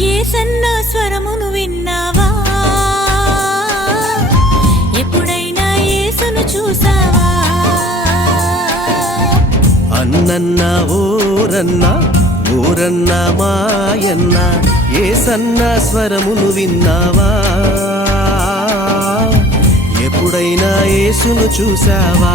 ఏ సన్న స్వరమును విన్నావా? ఎప్పుడైనా ఏసును చూసావా? ఊరన్న ఏ సన్న స్వరమును విన్నావా? ఎప్పుడైనా ఏసును చూసావా?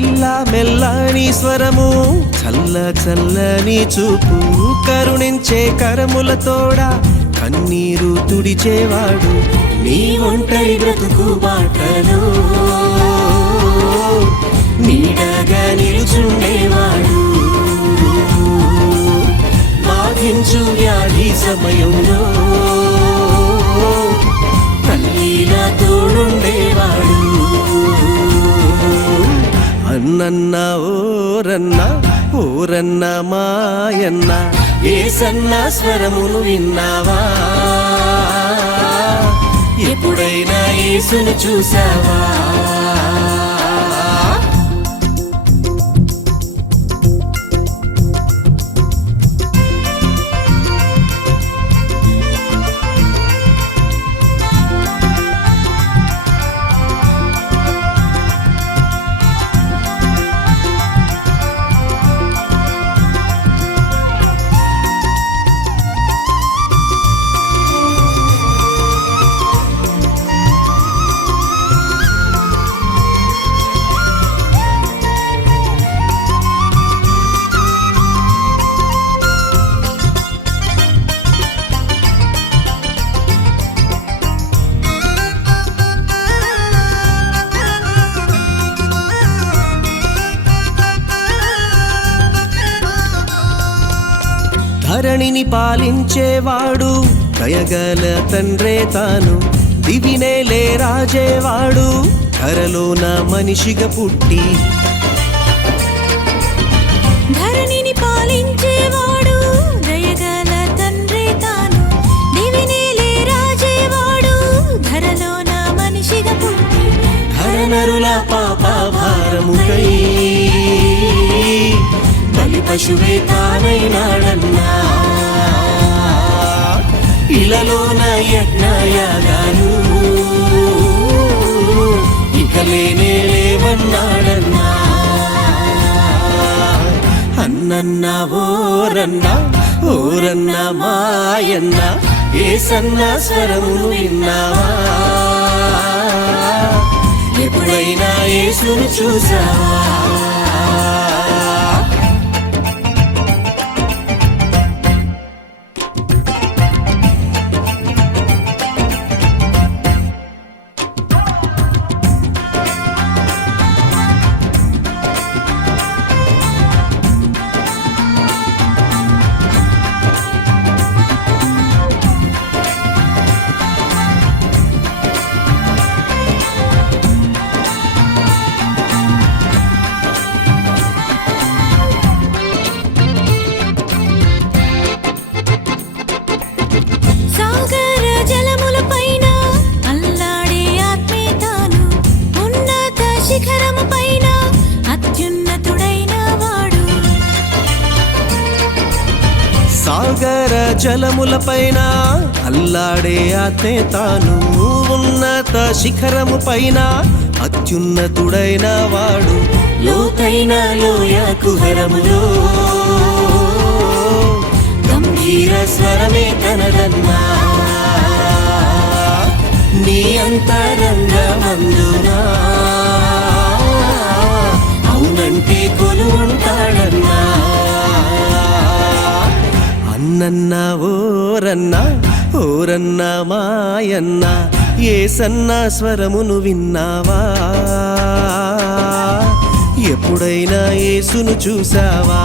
మెల్ల మెల్లని స్వరము చల్ల చల్లని చూపు కరుణించే కరములతోడ కన్నీరు తుడిచేవాడు. నీ ఒంటరి బ్రతుకు బాటలో నీడగా నిలుచుండేవాడు. బాధించు వ్యాధి సమయంలో అన్నన్న ఓరన్న ఓరన్న మాయన్న ఏసన్న స్వరమును విన్నావా? ఎప్పుడైనా ఏసును చూసావా? ధరణిని పాలించేవాడు దయగల తండ్రే తాను దివినేలే రాజేవాడు. ధరలోన మనిషిగా పుట్టి పశువే తానైనాడన్నా. ఇలలోన యజ్ఞయాగాను ఇక లేనే లేవన్నాడన్నా. అన్నన్న ఓరన్న ఓరన్న మాయన్న ఏసన్న స్వరమును విన్నావా? ఎప్పుడైనా యేసును చూసావా? సాగర జలములపైన అల్లాడే ఆత్మే తాను ఉన్నత శిఖరము పైన. అత్యున్నతుడైన వాడు లోకైన లోయ కుహరములో. గంభీర స్వరమే తనదన్నా. నీ అంతరంగమందునా. అవునంటే కొలువుంటాడన్నా. నన్న ఓరన్న ఓరన్న మాయన్న ఏసన్న స్వరమును విన్నావా? ఎప్పుడైనా ఏసును చూసావా?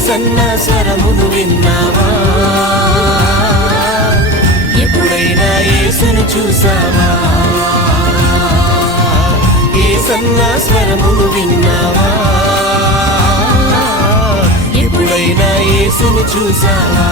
ఏసన్న స్వరమును విన్నావా? ఎప్పుడైనా యేసును చూసావా? ఏసన్న స్వరమును విన్నావా? ఎప్పుడైనా యేసును చూసావా?